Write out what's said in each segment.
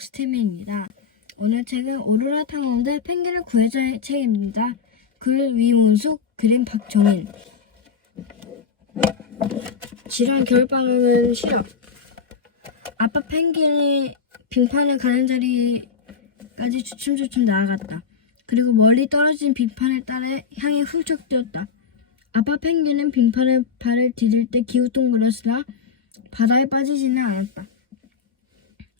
스팀입니다. 오늘 책은 오로라 탕원대 펭귄을 구해줘의 책입니다. 글 위문숙, 그림 박종인. 지난 겨울방학은 싫어. 아빠 펭귄이 빙판을 가는 자리까지 주춤주춤 나아갔다. 그리고 멀리 떨어진 빙판을 따라 향해 훌쩍 뛰었다. 아빠 펭귄은 빙판에 발을 디딜 때 기우뚱거렸으나 바다에 빠지지는 않았다.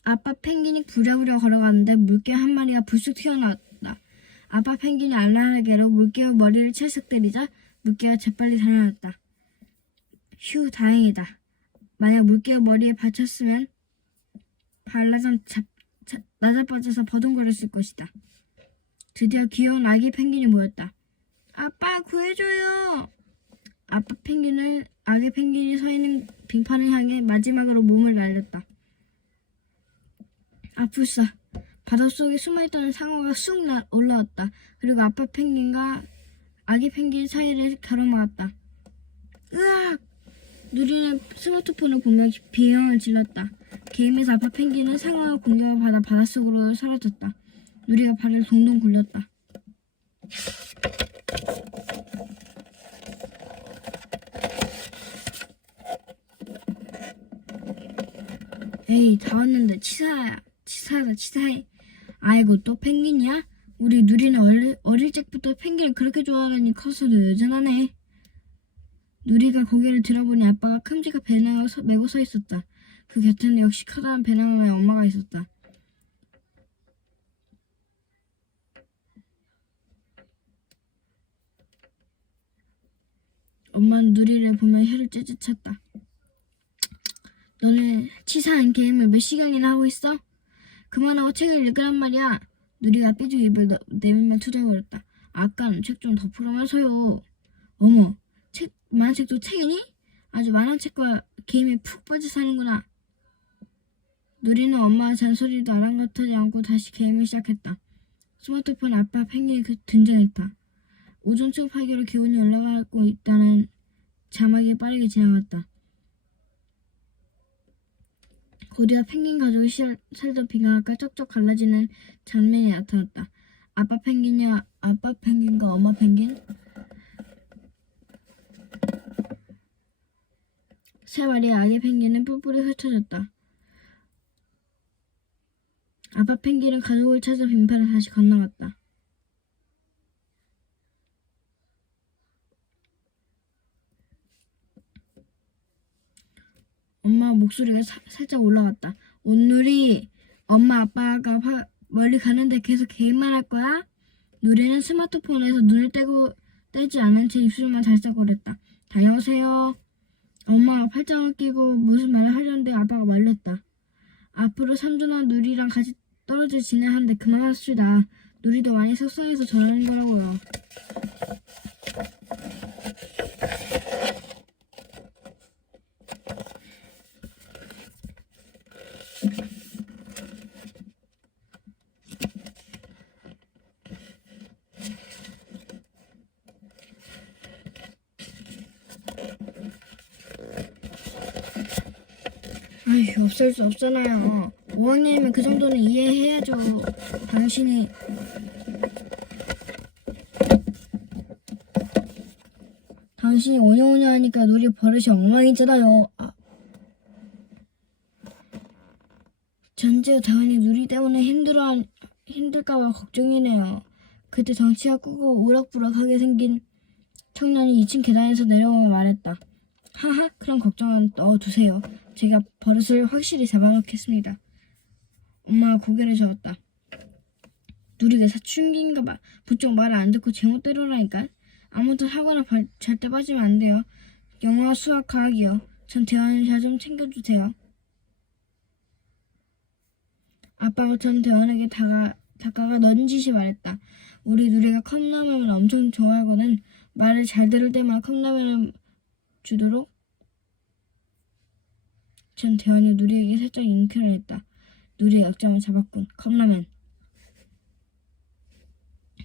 아빠 펭귄이 부랴부랴 걸어가는데 물개 한 마리가 불쑥 튀어나왔다. 아빠 펭귄이 알랄하게로 물개와 머리를 채싹 때리자 물개가 재빨리 달아났다. 휴, 다행이다. 만약 물개가 머리에 받쳤으면 잡, 낮아빠져서 버둥거렸을 것이다. 드디어 귀여운 아기 펭귄이 모였다. 아빠 구해줘요. 아빠 펭귄을 아기 펭귄이 서 있는 빙판을 향해 마지막으로 몸을 날렸다. 아플싸. 바닷속에 숨어있던 상어가 쑥 나- 올라왔다. 그리고 아빠 펭귄과 아기 펭귄 사이를 가로막았다. 으악! 누리는 스마트폰을 보며 비명을 질렀다. 게임에서 아빠 펭귄은 상어와 공격을 받아 바닷속으로 사라졌다. 누리가 발을 동동 굴렸다. 에이 다 왔는데 치사야 치사하다 치사해. 아이고 또 펭귄이야? 우리 누리는 어릴, 어릴 적부터 펭귄을 그렇게 좋아하더니 커서도 여전하네. 누리가 고개를 들어보니 아빠가 큼직한 배낭을 서- 메고 서 있었다. 그 곁에는 역시 커다란 배낭의 엄마가 있었다. 엄마는 누리를 보며 혀를 째째 찼다 너네 치사한 게임을 몇 시간이나 하고 있어? 그만하고 책을 읽으란 말이야. 누리가 삐죽 입을 너- 내밀며 투덜거렸다. 아까는 책좀 덮으라면서요. 어머, 책, 만화책도 책이니? 아주 만화책과 게임에 푹 빠져 사는구나. 누리는 엄마의 잔소리도 아랑곳하지 않고 다시 게임을 시작했다. 스마트폰 아빠 펭귄이 그 등장했다. 오전 취업하기로 기온이 올라가고 있다는 자막이 빠르게 지나갔다. 고디와 펭귄 가족이 시- 살던 빙하가 쩍쩍 갈라지는 장면이 나타났다. 아빠 펭귄이와 아빠 펭귄과 엄마 펭귄 세 마리의 아기 펭귄은 뿔뿔이 흩어졌다. 아빠 펭귄은 가족을 찾아 빙판을 다시 건너갔다. 엄마 목소리가 사- 살짝 올라갔다. 온누리, 엄마 아빠가 파- 멀리 가는데 계속 게임만 할 거야? 누리는 스마트폰에서 눈을 떼고 떼지 않은 채 입술만 달싹거렸다. 다녀오세요. 엄마가 팔짱을 끼고 무슨 말을 하려는데 아빠가 말렸다. 앞으로 삼촌아 누리랑 같이 떨어져 지내야 하는데 그만합시다. 누리도 많이 속상해서 저러는 거라고요. 아휴, 없을 수 없잖아요. 5학년이면 그 정도는 이해해야죠. 당신이. 당신이 오냐오냐 하니까 놀이 버릇이 엉망이잖아요. 아. 전지우 당연히 누리 때문에 힘들어, 힘들까봐 걱정이네요. 그때 덩치가 크고 우락부락하게 생긴 청년이 2층 계단에서 내려오며 말했다. 하하, 그런 걱정은 넣어두세요. 제가 버릇을 확실히 잡아놓겠습니다. 엄마가 고개를 저었다. 누리가 사춘기인가 봐. 부쩍 말을 안 듣고 제멋대로라니까. 아무튼 하거나 발- 절대 빠지면 안 돼요. 영어와 수학, 과학이요. 전 대원을 잘좀 챙겨주세요. 아빠가 전 대원에게 다가, 다가가 넌지시 말했다. 우리 누리가 컵라면을 엄청 좋아하거든. 말을 잘 들을 때마다 컵라면을 주도록 전 대원이 누리에게 살짝 잉크를 했다. 누리의 약점을 잡았군. 컵라면.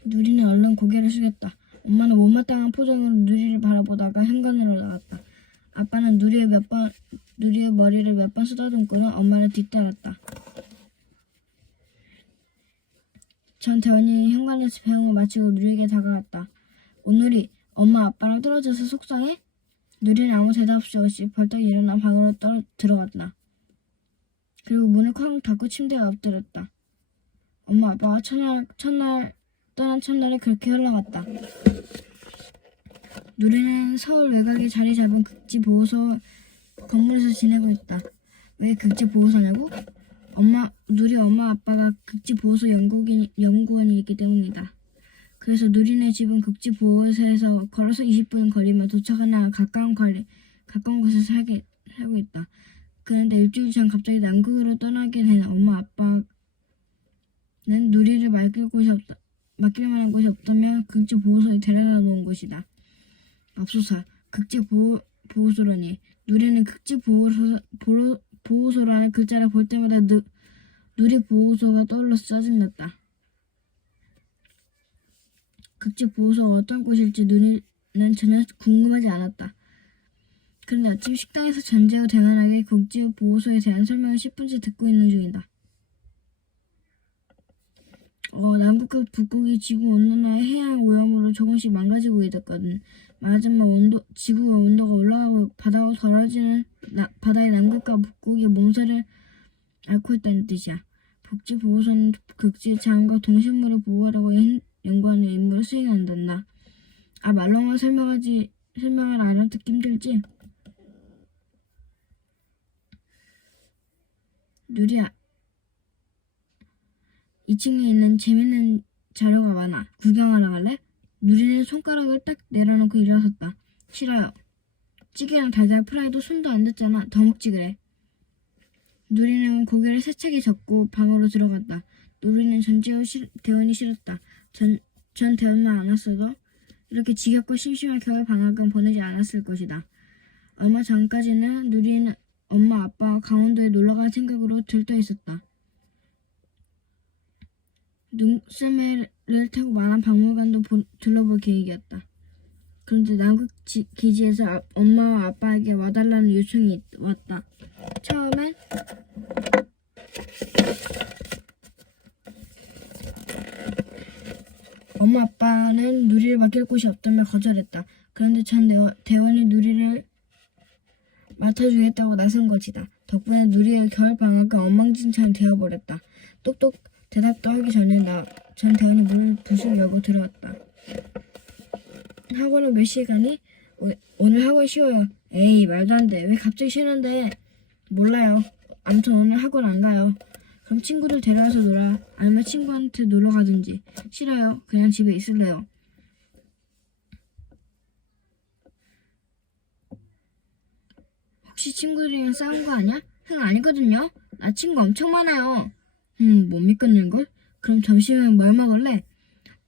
누리는 얼른 고개를 숙였다. 엄마는 못마땅한 표정으로 누리를 바라보다가 현관으로 나갔다. 아빠는 누리의 몇 번, 누리의 머리를 몇 번 쓰다듬고는 엄마를 뒤따랐다. 전 대원이 현관에서 거 마치고 누리에게 다가갔다. 오늘이 엄마 아빠랑 떨어져서 속상해? 누리는 아무 대답 없이 벌떡 일어나 방으로 떨어 들어갔다. 그리고 문을 쾅 닫고 침대에 엎드렸다. 엄마 아빠가 첫날 첫날 떠난 첫날에 그렇게 흘러갔다. 누리는 서울 외곽에 자리 잡은 극지 보호소 건물에서 지내고 있다. 왜 극지 보호소냐고? 엄마 누리 엄마 아빠가 극지 보호소 연구기, 연구원이 있기 때문이다. 그래서 누리네 집은 극지 보호소에서 걸어서 20분 거리면 도착하나 가까운 거리 가까운 곳에 살게 살고 있다. 그런데 일주일 전 갑자기 남극으로 떠나게 된 엄마 아빠는 누리를 맡길 곳이 없다. 맡길 만한 곳이 없다며 극지 보호소에 데려다 놓은 것이다. 맙소사 극지 보호, 보호소라니 누리는 극지 보호소 보호, 보호소라는 글자를 볼 때마다 누, 누리 보호소가 떠올라서 짜증났다. 극지 보호소가 어떤 곳일지 누리는 전혀 궁금하지 않았다. 그런데 아침 식당에서 전재가 대단하게 극지 보호소에 대한 설명을 10분째 듣고 있는 중이다. 어, 남극과 북극이 지구 온난화의 해양 오염으로 조금씩 망가지고 있었거든. 말하자면 온도, 지구가 온도가 올라가고 바다가 덜어지는 나- 바다의 남극과 북극이 몸살을 앓고 있다는 뜻이야. 복지 보호소는 극지 자연과 동식물을 보호하려고 인- 연구하는 임무를 수행한단다. 아 말로만 설명하지 설명을 알아듣기 힘들지? 누리야, 2층에 있는 재밌는 자료가 많아. 구경하러 갈래? 누리는 손가락을 딱 내려놓고 일어섰다. 싫어요. 찌개랑 달걀 프라이도 손도 안 댔잖아. 더 먹지 그래. 누리는 고개를 세차게 젓고 방으로 들어갔다. 누리는 전재호 시- 대원이 싫었다. 전, 전 대원만 안 왔어도 이렇게 지겹고 심심한 겨울 방학은 보내지 않았을 것이다. 얼마 전까지는 누리는 엄마 아빠와 강원도에 놀러갈 생각으로 들떠 있었다. 눈썰매를 타고 만한 박물관도 보- 둘러볼 계획이었다. 그런데 남극 지- 기지에서 아- 엄마와 아빠에게 와달라는 요청이 있- 왔다. 처음엔 엄마 아빠는 누리를 맡길 곳이 없다며 거절했다. 그런데 전 대원, 대원이 누리를 맡아주겠다고 나선 것이다. 덕분에 누리의 겨울 방학은 엉망진창 되어버렸다. 똑똑 대답도 하기 전에 나 전 대원이 문을 부수고 열고 들어왔다. 학원은 몇 시간이? 오, 오늘 학원 쉬어요. 에이 말도 안 돼. 왜 갑자기 쉬는데? 몰라요. 아무튼 오늘 학원 안 가요. 그럼 친구들 데려와서 놀아. 아니면 친구한테 놀러 가든지. 싫어요. 그냥 집에 있을래요. 혹시 친구들이랑 싸운 거 아니야? 흥 아니거든요. 나 친구 엄청 많아요. 음, 못 믿겠는걸? 그럼 점심은 뭘 먹을래?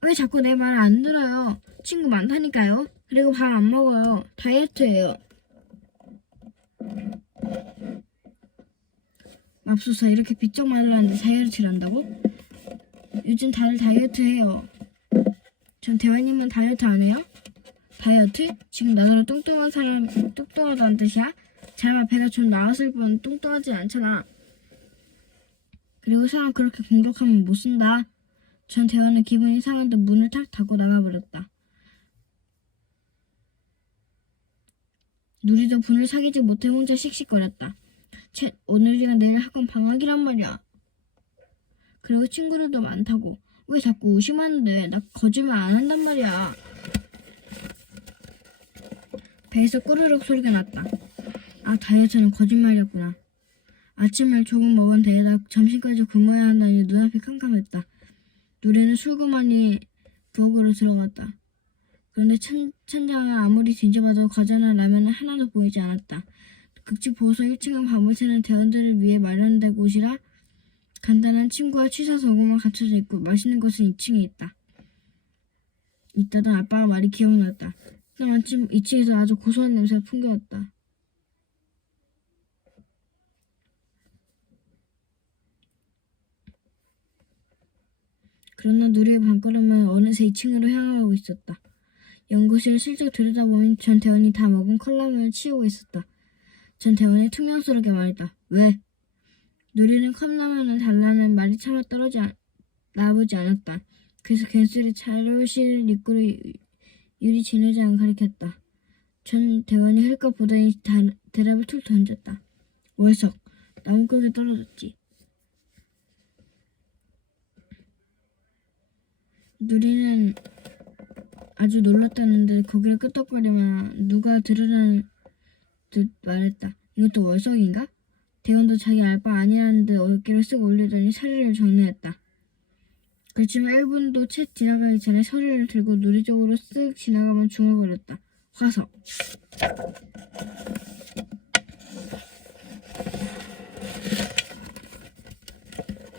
왜 자꾸 내말안 들어요? 친구 많다니까요. 그리고 밥 안 먹어요. 다이어트예요. 맙소사 이렇게 비쩍 말랐는데 다이어트를 한다고? 요즘 다들 다이어트 해요. 전 대화님은 다이어트 안 해요? 다이어트? 지금 나더러 뚱뚱한 사람 뚱뚱하다는 뜻이야? 잘만 배가 좀 나왔을 뿐 뚱뚱하지 않잖아. 그리고 사람 그렇게 공격하면 못 쓴다. 전 대화는 기분이 상한데 문을 탁 닫고 나가버렸다. 누리도 분을 사귀지 못해 혼자 씩씩거렸다. 채, 오늘이랑 내일 학원 방학이란 말이야. 그리고 친구들도 많다고. 왜 자꾸 의심하는데 나 거짓말 안 한단 말이야. 배에서 꼬르륵 소리가 났다. 아 다이어트는 거짓말이었구나. 아침을 조금 먹은 데에다 점심까지 굶어야 한다니 눈앞이 깜깜했다. 누리는 술구만이 부엌으로 들어갔다. 그런데 찬, 찬장을 아무리 뒤져봐도 과자나 라면은 하나도 보이지 않았다. 극지 보호소 1층은 밤을 새는 대원들을 위해 마련된 곳이라 간단한 침구와 취사 도구만 갖춰져 있고 맛있는 것은 2층에 있다. 이따던 아빠가 말이 기억났다. 그날 아침 2층에서 아주 고소한 냄새가 풍겨왔다. 그러나 누리의 발걸음은 어느새 2층으로 향하고 있었다. 연구실을 슬쩍 들여다보면 전 대원이 다 먹은 컵라면을 치우고 있었다. 전 대원이 투명스럽게 말했다. 왜? 누리는 컵라면을 달라는 말이 차마 떨어지 않, 나아보지 않았다. 그래서 괜스레 자료실 입구를 유리 진회장을 가리켰다. 전 대원이 헐값 보더니 다, 대답을 툭 던졌다. 월석, 나무꾼에 떨어졌지. 누리는 아주 놀랐다는데 고개를 끄덕거리며 누가 들으라는 듯 말했다. 이것도 월석인가? 대원도 자기 알바 아니라는데 어깨를 쓱 올리더니 서류를 정리했다. 그렇지만 1분도 채 지나가기 전에 서류를 들고 누리 쪽으로 쓱 지나가면 중얼거렸다. 화석.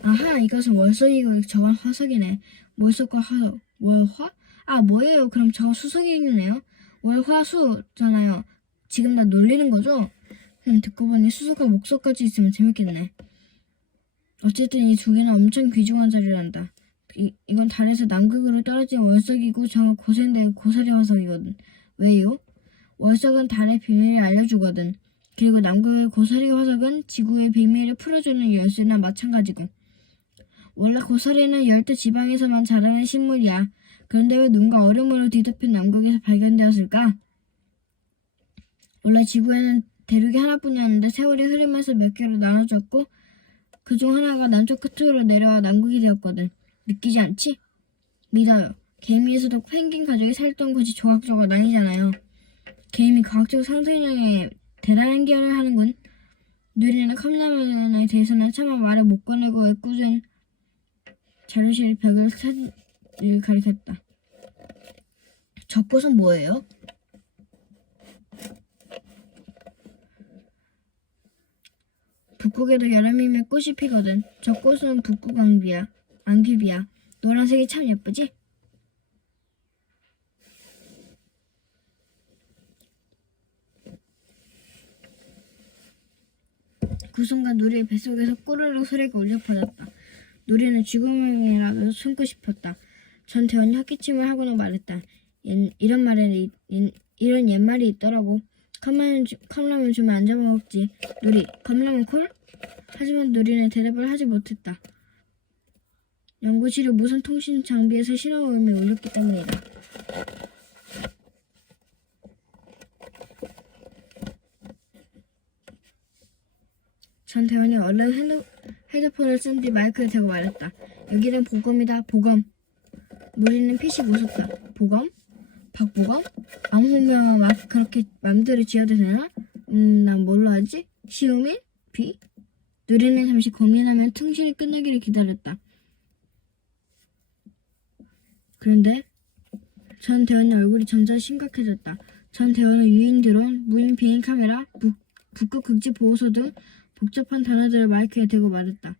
아하, 이것은 월석이고 저건 화석이네. 월석과 화석. 월화? 아, 뭐예요? 그럼 저건 수석이겠네요. 월화수잖아요. 지금 나 놀리는 거죠? 음, 듣고 보니 수석과 목석까지 있으면 재밌겠네. 어쨌든 이 두 개는 엄청 귀중한 자료란다. 이, 이건 달에서 남극으로 떨어진 월석이고 저건 고생된 고사리 화석이거든. 왜요? 월석은 달의 비밀을 알려주거든. 그리고 남극의 고사리 화석은 지구의 비밀을 풀어주는 열쇠나 마찬가지고. 원래 고사리는 열대 지방에서만 자라는 식물이야. 그런데 왜 눈과 얼음으로 뒤덮인 남극에서 발견되었을까? 원래 지구에는 대륙이 하나뿐이었는데 세월이 흐르면서 몇 개로 나눠졌고 그 중 하나가 남쪽 끝으로 내려와 남극이 되었거든. 믿기지 않지? 믿어요. 개미에서도 펭귄 가족이 살던 곳이 조각조각 나뉘잖아요. 개미 과학적 상상력에 대단한 기여를 하는군. 누리는 컵라면에 대해서는 차마 말을 못 꺼내고 애꿎은 자료실 벽을 사진을 가리켰다. 저 꽃은 뭐예요? 북극에도 여름이면 꽃이 피거든. 저 꽃은 북극 앙비야. 안귀비야. 노란색이 참 예쁘지? 그 순간 누리의 뱃속에서 꼬르륵 소리가 울려 퍼졌다. 누리는 죽음이라도 숨고 싶었다. 전 대원이 헛기침을 하고는 말했다. 옛- 이런 이- 이- 이런 옛말이 있더라고. 컵라면, 주- 컵라면 주면 안 잡아먹지. 누리, 컵라면 콜? 하지만 누리는 대답을 하지 못했다. 연구실의 무선 통신 장비에서 신호음이 울렸기 때문이다. 전 대원이 얼른 핸드, 헤드폰을 쓴 뒤 마이크를 대고 말했다. 여기는 보검이다. 보검. 무리는 피식 웃었다. 보검? 박보검? 아무 분명한 막 그렇게 맘대로 지어도 되나? 음, 난 뭘로 하지? 시우민? 비? 누리는 잠시 고민하며 통신이 끝나기를 기다렸다. 그런데 전 대원의 얼굴이 점점 심각해졌다. 전 대원은 유인 드론, 무인 비행 카메라, 북, 북극 극지 보호소 등 복잡한 단어들을 마이크에 대고 말했다.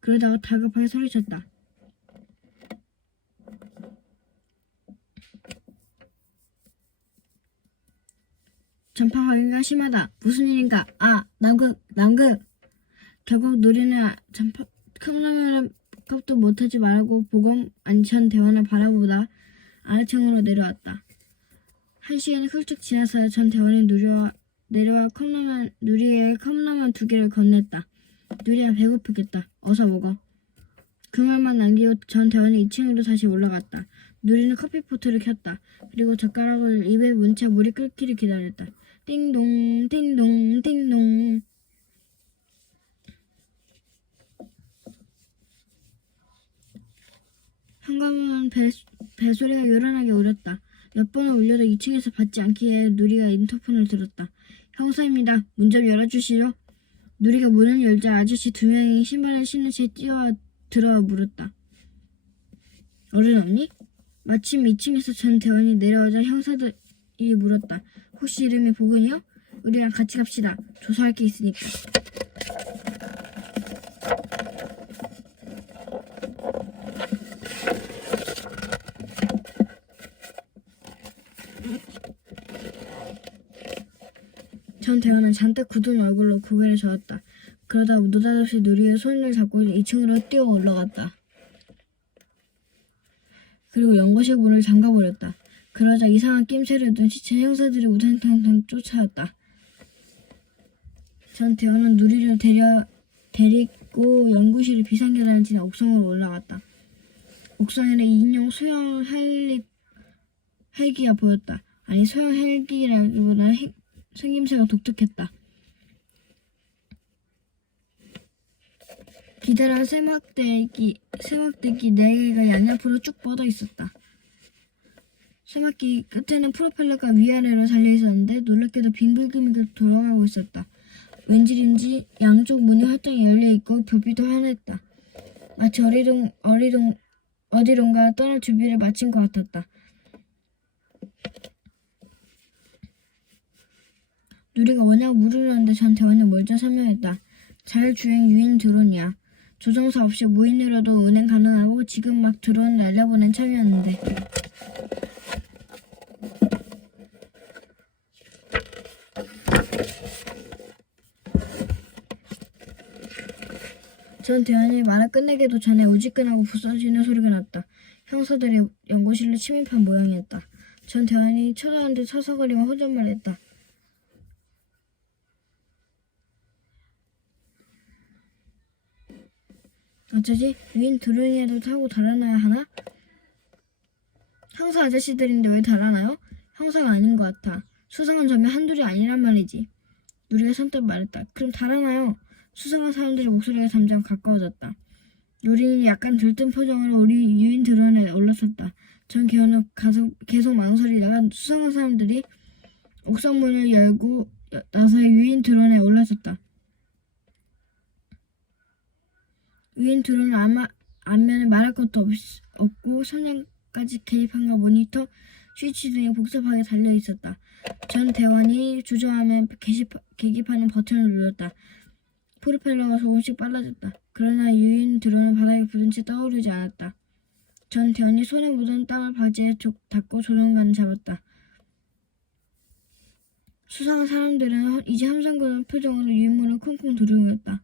그러다가 다급하게 소리쳤다. 전파 확인가 심하다. 무슨 일인가? 아, 남극, 남극. 결국 누리는 전파 컵라면을 컵도 못하지 말고 보검 안전 대원을 바라보다 아래층으로 내려왔다. 한 시간이 훌쩍 지나서 전 대원이 누리와 내려와 컵라면 누리에 컵라면 두 개를 건넸다. 누리가 배고프겠다. 어서 먹어. 그 말만 남기고 전 대원이 2층으로 다시 올라갔다. 누리는 커피포트를 켰다. 그리고 젓가락을 입에 문 채 물이 끓기를 기다렸다. 띵동 띵동 띵동 현관문 배, 배소리가 요란하게 울렸다. 몇 번을 울려도 2층에서 받지 않기에 누리가 인터폰을 들었다. 형사입니다. 문 좀 열어주시오. 누리가 문을 열자 아저씨 두 명이 신발을 신은 채 뛰어 들어와 물었다. 어른 없니? 마침 2층에서 전 대원이 내려오자 형사들이 물었다. 혹시 이름이 보근이요? 우리랑 같이 갑시다. 조사할 게 있으니까. 전 대원은 잔뜩 굳은 얼굴로 고개를 저었다. 그러다 느닷없이 누리의 손을 잡고 2층으로 뛰어 올라갔다. 그리고 연구실 문을 잠가버렸다. 그러자 이상한 낌새를 눈치챈 형사들이 우당탕탕 쫓아왔다. 전 대원은 누리를 데려, 데리고 연구실의 비상계단을 지나 옥상으로 올라갔다. 옥상에는 인용 소형 헬기가 보였다. 아니 소형 헬기라기보다는 행- 생김새가 독특했다. 기다란 세막대기 세막대기 네 개가 양옆으로 쭉 뻗어 있었다. 세막기 끝에는 프로펠러가 위아래로 달려 있었는데 놀랍게도 빙글빙글 돌아가고 있었다. 왠지인지 양쪽 문이 활짝 열려 있고 별빛도 환했다. 마치 어리동 어리동 어디론가 떠날 준비를 마친 것 같았다. 누리가 워낙 무르르는데 전 대원이 먼저 설명했다. 자율주행 유인 드론이야. 조종사 없이 무인으로도 운행 가능하고 지금 막 드론 날려보낸 참이었는데 전 대원이 말을 끝내기도 전에 우지끈하고 부서지는 소리가 났다. 형사들이 연구실로 침입한 모양이었다. 전 대원이 쳐다보는데 서서거리며 혼잣말했다. 어쩌지? 위인 드론이라도 타고 달아나야 하나? 형사 아저씨들인데 왜 달아나요? 형사가 아닌 것 같아. 수상한 점이 한둘이 아니란 말이지. 누리가 선뜻 말했다. 그럼 달아나요. 수상한 사람들의 목소리가 점점 가까워졌다. 누리는 약간 들뜬 표정으로 우리 유인 드론에 올라섰다. 전 기어는 계속 망설이다가 수상한 사람들이 옥상 문을 열고 나서 유인 드론에 올라섰다. 위인 드론은 아마 앞면에 말할 것도 없, 없고 성냥까지 개입한가 모니터 스위치 등이 복잡하게 달려 있었다. 전 대원이 주저하며 게시파, 계기판의 버튼을 눌렀다. 프로펠러가 조금씩 빨라졌다. 그러나 유인 드론은 바닥에 부딪채 떠오르지 않았다. 전 대원이 손에 묻은 땀을 바지에 조, 닦고 조종관을 잡았다. 수상한 사람들은 이제 함성거리는 표정으로 유인문을 쿵쿵 두드리고 있다.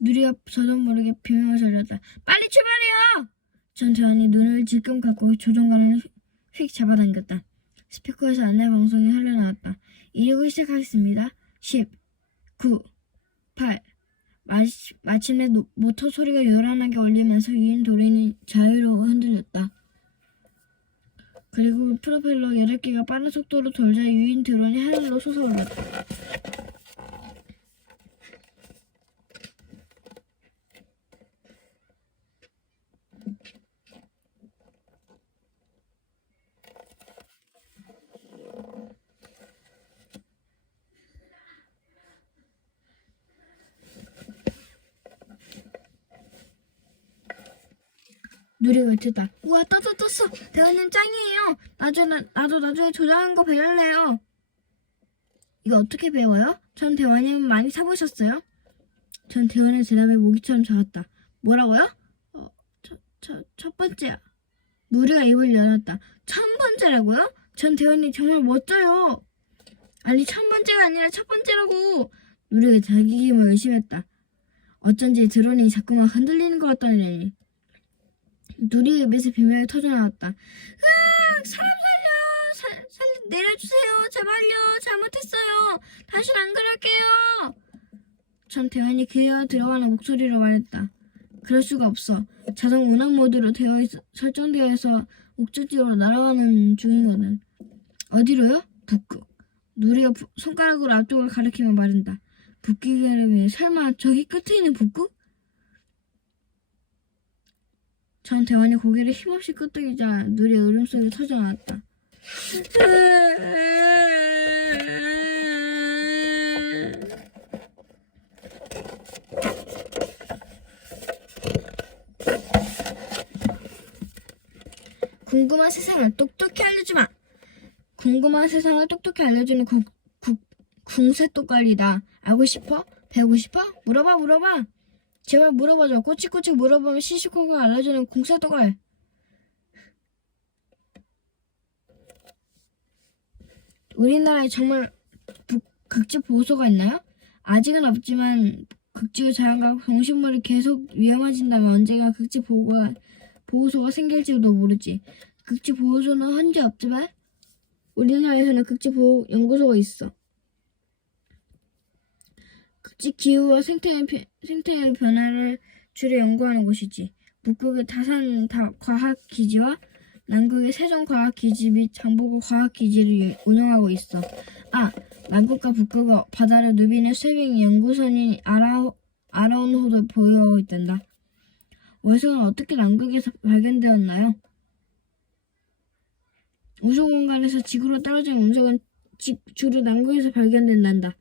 누리가 저도 모르게 비명을 질렀다. 빨리 출발해요! 전 대원이 눈을 질끔 감고 조종관을 휙- 휙 잡아당겼다. 스피커에서 안내 방송이 흘러나왔다. 이륙을 시작하겠습니다. 10, 9, 8. 마치, 마침내 노- 모터 소리가 요란하게 울리면서 위인 도리는 자유로 흔들렸다. 그리고 프로펠러 8개가 빠른 속도로 돌자 유인 드론이 하늘로 솟아올랐다. 누리가 외쳤다. 우와 떴어 떴어. 대원님 짱이에요. 나중에, 나도 나중에 조작한 거 배울래요. 이거 어떻게 배워요? 전 대원님 많이 사보셨어요? 전 대원의 대답에 모기처럼 작았다. 뭐라고요? 어, 저, 저, 첫 번째야. 누리가 입을 열었다. 첫 번째라고요? 전 대원님 정말 멋져요. 아니 첫 번째가 아니라 첫 번째라고. 누리가 자기 힘을 의심했다. 어쩐지 드론이 자꾸만 흔들리는 것 같다니. 누리의 입에서 비명이 터져나왔다. 으악! 사람 살려! 살, 살, 내려주세요! 제발요! 잘못했어요! 다신 안 그럴게요! 전 대원이 기어 들어가는 목소리로 말했다. 그럴 수가 없어. 자동 운항 모드로 되어 있, 설정되어 있어 목적지로 날아가는 중이거든. 어디로요? 북극. 누리가 부- 손가락으로 앞쪽을 가리키며 말한다. 북극이라며 설마 저기 끝에 있는 북극? 전 대원이 고개를 힘없이 끄덕이자 누리 울음소리 터져나왔다. 궁금한 세상을 똑똑히 알려주마. 궁금한 세상을 똑똑히 알려주는 국, 국, 궁세 똑갈리다. 알고 싶어? 배우고 싶어? 물어봐 물어봐. 제발 물어봐줘. 꼬치꼬치 물어보면 시시콜콜 알려주는 궁세도갈. 우리나라에 정말 부- 극지 보호소가 있나요? 아직은 없지만 극지의 자연과 동식물이 계속 위험해진다면 언젠가 극지 보호가, 보호소가 생길지도 모르지. 극지 보호소는 현재 없지만 우리나라에서는 극지 보호 연구소가 있어. 극지 기후와 생태의, 피- 생태의 변화를 주로 연구하는 곳이지. 북극의 다산 다- 과학기지와 남극의 세종과학기지 및 장보고 과학기지를 운영하고 있어. 아, 남극과 북극의 바다를 누비는 스웨빙 연구선인 아라, 아라운호도 보유하고 있단다. 월성은 어떻게 남극에서 발견되었나요? 우주 공간에서 지구로 떨어진 운석은 지- 주로 남극에서 발견된단다.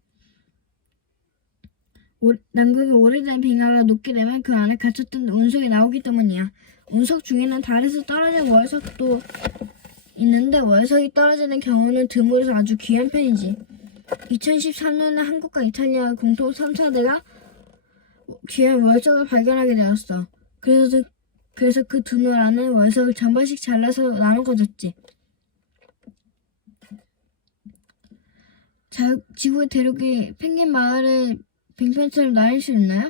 오- 남극의 오래된 빙하가 녹게 되면 그 안에 갇혔던 운석이 나오기 때문이야. 운석 중에는 달에서 떨어진 월석도 있는데 월석이 떨어지는 경우는 드물어서 아주 귀한 편이지. 2013년에 한국과 이탈리아 공통 3차대가 귀한 월석을 발견하게 되었어. 그래서 그래서 그 두 나라는 월석을 전반씩 잘라서 나눠 가졌지. 자, 지구의 대륙이 펭귄 마을의 빙판처럼 나뉠 수 있나요?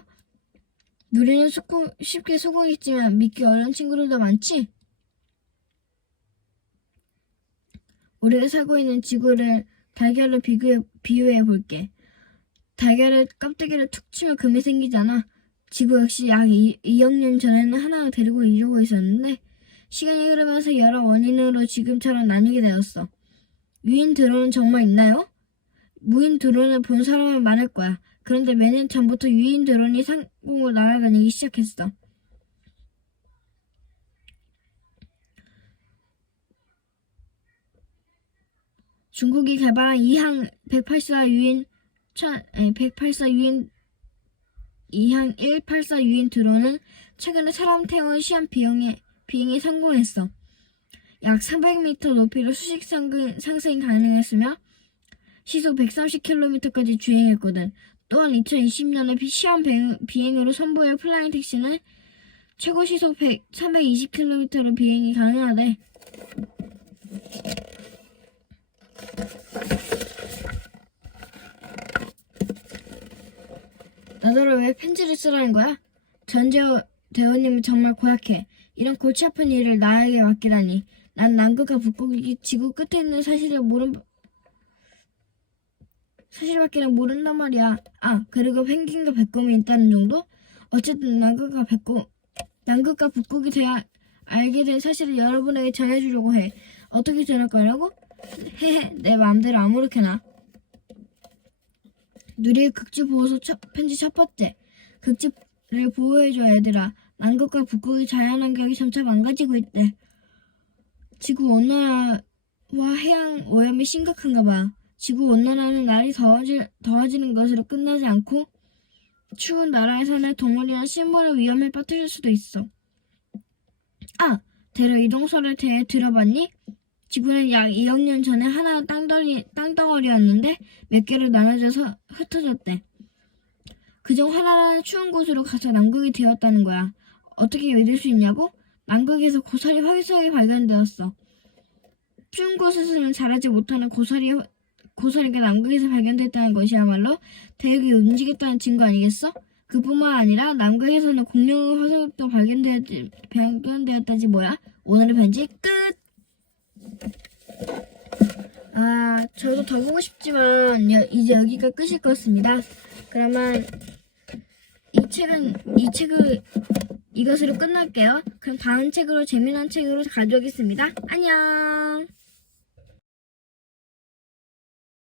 누리는 소금, 쉽게 소금이지만 믿기 어려운 친구들도 많지? 우리가 살고 있는 지구를 달걀로 비교해, 비유해 볼게. 달걀을 껍데기를 툭 치면 금이 생기잖아. 지구 역시 약 2, 2억 년 전에는 하나가 데리고 이루고 있었는데 시간이 흐르면서 여러 원인으로 지금처럼 나뉘게 되었어. 유인 드론은 정말 있나요? 무인 드론을 본 사람은 많을 거야. 그런데 몇 년 전부터 유인 드론이 상공을 날아다니기 시작했어. 중국이 개발한 이항 184 유인 천, 아니, 184 유인 이항 184 유인 드론은 최근에 사람 태운 시험 비행에 비행에 성공했어. 약 300m 높이로 수직 상승, 상승이 가능했으며 시속 130km까지 주행했거든. 또한 2020년에 시험 비행, 으로 선보일 플라잉 택시는 최고 시속 100, 320km로 비행이 가능하대. 나더러 왜 편지를 쓰라는 거야? 전재호 대원님은 정말 고약해. 이런 골치 아픈 일을 나에게 맡기다니. 난 남극과 북극이 지구 끝에 있는 사실을 모른 사실밖에는 모른단 말이야. 아, 그리고 펭귄과 백곰이 있다는 정도? 어쨌든 남극과 백곰, 남극과 북극이 돼야 알게 된 사실을 여러분에게 전해주려고 해. 어떻게 전할 거냐고? 헤헤, 내 마음대로 아무렇게나. 누리의 극지 보호소 첫, 편지 첫 번째. 극지를 보호해줘 얘들아. 남극과 북극의 자연환경이 점차 망가지고 있대. 지구 온난화와 해양 오염이 심각한가 봐. 지구 온난화는 날이 더워질, 더워지는 것으로 끝나지 않고 추운 나라에서는 동물이나 식물의 위험에 빠뜨릴 수도 있어. 아, 대려 이동설에 대해 들어봤니? 지구는 약 2억 년 전에 하나의 땅덩이, 땅덩어리였는데 몇 개로 나눠져서 흩어졌대. 그중 하나는 추운 곳으로 가서 남극이 되었다는 거야. 어떻게 믿을 수 있냐고? 남극에서 고사리 화기석이 발견되었어. 추운 곳에서는 자라지 못하는 고사리 고사리가 남극에서 발견됐다는 것이야말로 대륙이 움직였다는 증거 아니겠어? 그뿐만 아니라 남극에서는 공룡 화석도 발견되었, 발견되었다지 뭐야? 오늘의 편지 끝! 아, 저도 더 보고 싶지만 여- 이제 여기가 끝일 것 같습니다. 그러면 이 책은 이 책을 이것으로 끝날게요. 그럼 다음 책으로 재미난 책으로 가져오겠습니다. 안녕!